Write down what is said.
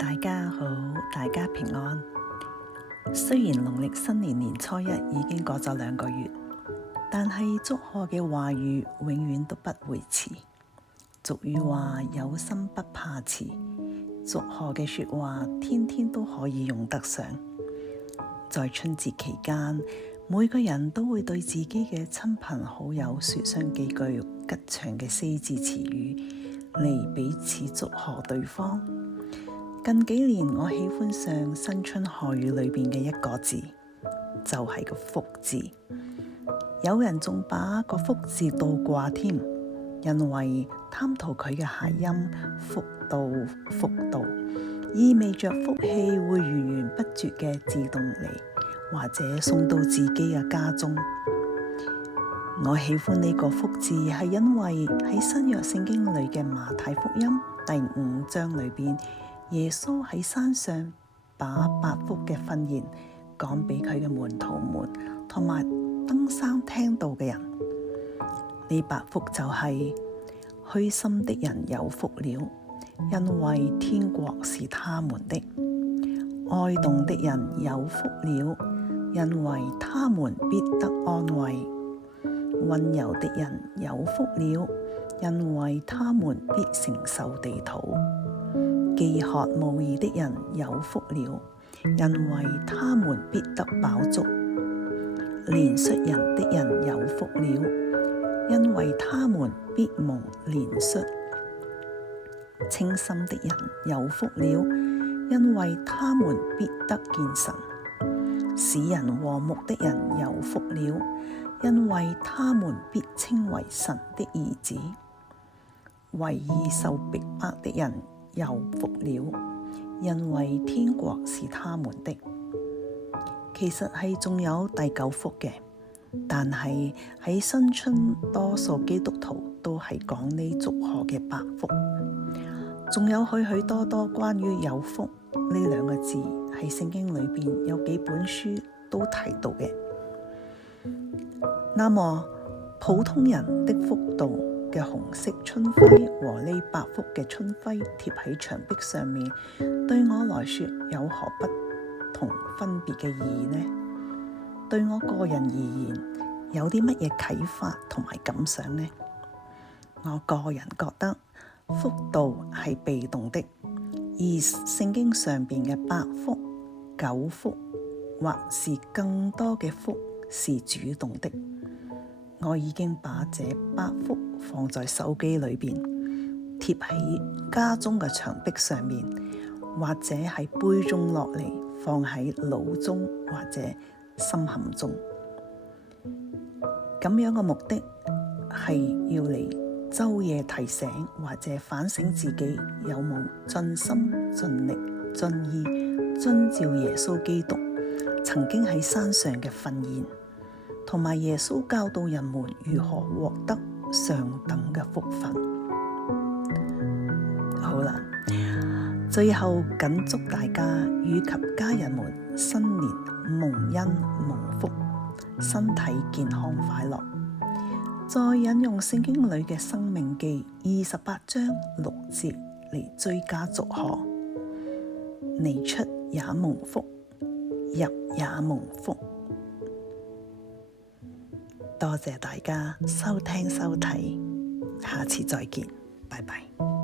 大家好，大家平安。雖然農曆新年年初一已經過咗2個月，但係祝賀嘅話語永遠都不會遲。俗語話有心不怕遲，祝賀嘅說話天天都可以用得上。在春節期間，每個人都會對自己嘅親朋好友說上幾句吉祥嘅四字詞語嚟彼此祝賀對方。近幾年我喜歡上新春賀語裏邊嘅一個字，就係個福字。有人仲把個福字倒掛添，因為貪圖佢嘅諧音福到，意味着福氣會源源不絕嘅自動嚟，或者送到自己嘅家中。我喜歡呢個福字係因為喺新約聖經裏嘅馬太福音第5章裏邊，耶穌喺山上把8福嘅訓言講俾佢嘅門徒們同埋登山聽道嘅人。呢8福就係：虛心的人有福了，因為天國是他們的；哀慟的人有福了，因為他們必得安慰；溫柔的人有福了，因為他們必承受地土；飢渴慕義的人有福了，因為他們必得飽足；憐恤人的人有福了，因為他們必蒙憐恤；清心的人有福了，因為他們必得見神；使人和睦的人有福了，因為他們必稱為神的兒子；為義受逼迫的人有福了，因為天國是他們的。其實係仲有第9福嘅，但係喺新春多數基督徒都係講呢祝賀嘅8福。仲有許許多多關於有福呢2個字喺聖經裏邊有幾本書都提到嘅。那麼普通人的福道嘅紅色春徽和呢8福嘅春徽貼喺牆壁上面，對我來說有何不同分別嘅意義呢？對我個人而言，有啲乜嘢啟發同埋感想呢？我個人覺得福道係被動的，而聖經上邊嘅8福、9福或是更多嘅福是主動的。我已經把這8福放在手機裏邊，貼喺家中嘅牆壁上面，或者係背誦落嚟，放喺腦中或者心坎中。咁樣嘅目的係要嚟晝夜提醒或者反省自己有冇盡心盡力盡意遵照耶穌基督曾經喺山上嘅訓言，同埋耶穌教導人們如何獲得上等嘅福分。好啦，最後謹祝大家與及家人們新年蒙恩蒙福，身體健康快樂。再引用聖經裏嘅申命記28章6節嚟追加祝賀：你出也蒙福，入也蒙福。多謝大家收聽收睇，下次再見，拜拜。